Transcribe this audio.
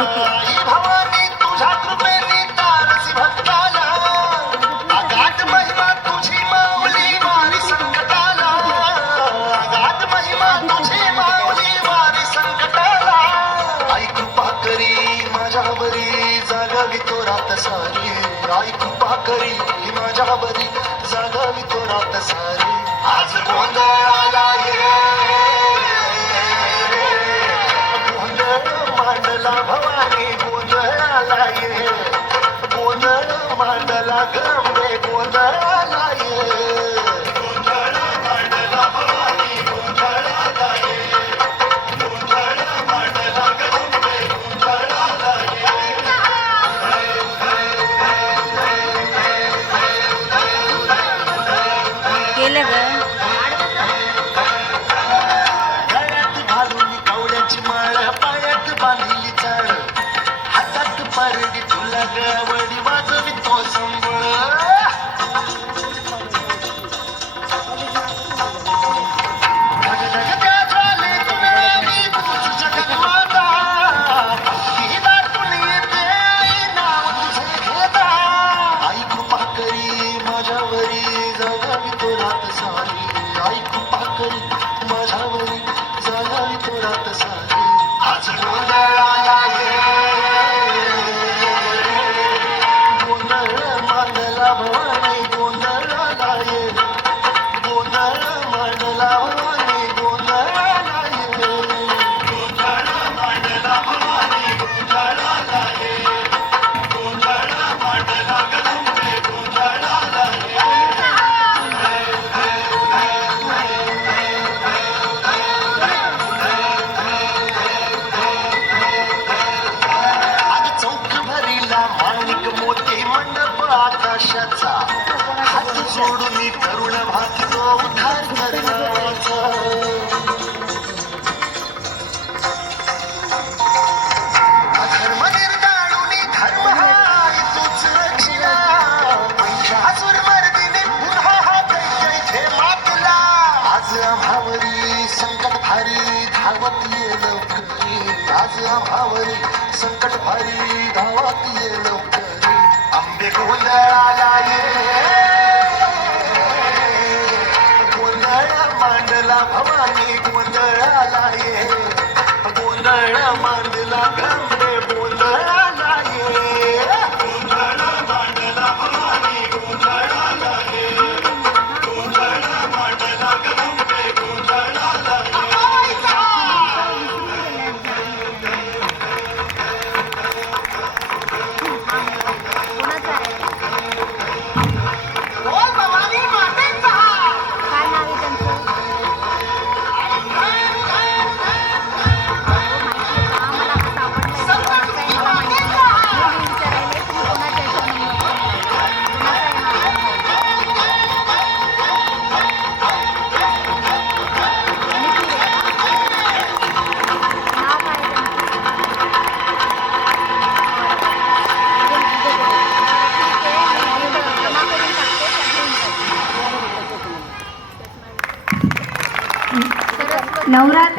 होती. आई भवानी तुझ्या कृपेने तारसी भक्ताला, अगाध महिमा तुझी माऊली वारी संकटाला, अगाध महिमा तुझी माऊली वारी संकटाला. आई कृपा करी माझ्यावरी जागावी तो रात सारी, आई कृपा करी माझ्यावरी जागावी तो रात सारी. आज गोंधळाला ये, गोंधळ मांडला भवानी गोंधळाला ये, गोंधळ मांडला गंगे गोंधळाला ये, गोंधळ मांडला भवानी गोंधळाला ये, गोंधळ मांडला गंगे गोंधळाला ये. केलं ग गळ्यात घालून कवड्याची माळ, पायात बांधली चाळ, हातात परडी तुला गवडी वाजवी तो संबळ. ढगढगत्या ज्वालेतून मी तुझ जगन्माता, ही दाटून येते आई नाव तुझे घेता. आई कृपा करी माझ्यावरी जागावी तो रात सारी, आई कृपा करी माझ्यावरी जागावी तो रात सारी. आज गोंधळाला ये, गोंधळ मांडला भवानी गोंधळाला ये, गोंधळ मांडला भवानी गोंधळाला ये, गोंधळ मांडला भवानी गोंधळाला ये, गोंधळ मांडला गंगे गोंधळाला ये. आज चौक भरीला माणिक मोती मंडप आकाशाचा, हात जोडून करुण भागतो उद्धार करण्याचा. अधर्म निर्दाळून धर्म हाय तूच रक्षिला, महिषासुर मर्दिनी पुन्हा हा दैत्य इथे मातला. आज आम्हावरी संकट भारी धावत ये लवकरी, आज आम्हावरी संकट भारी धावत ये लवकरी. आंबे गोंधळाला ये, गोंधळ मांडला भवानी गोंधळाला ये, गोंधळ मांडला गंगे गोंधळाला ये, गोंधळ मांडला भवानी गोंधळाला ये, गोंधळ मांडला गंगे गोंधळाला ये. कोणाचं आहे बोल भवानी मातेचा. काय नाव आहे त्यांचं मला सापडलंय मला माहिती नाही. मी विचारायले तुम्ही कोणाच्या याच्यावर कोणाचं आहे नाव काय जमा करून टाकते. नवरात्र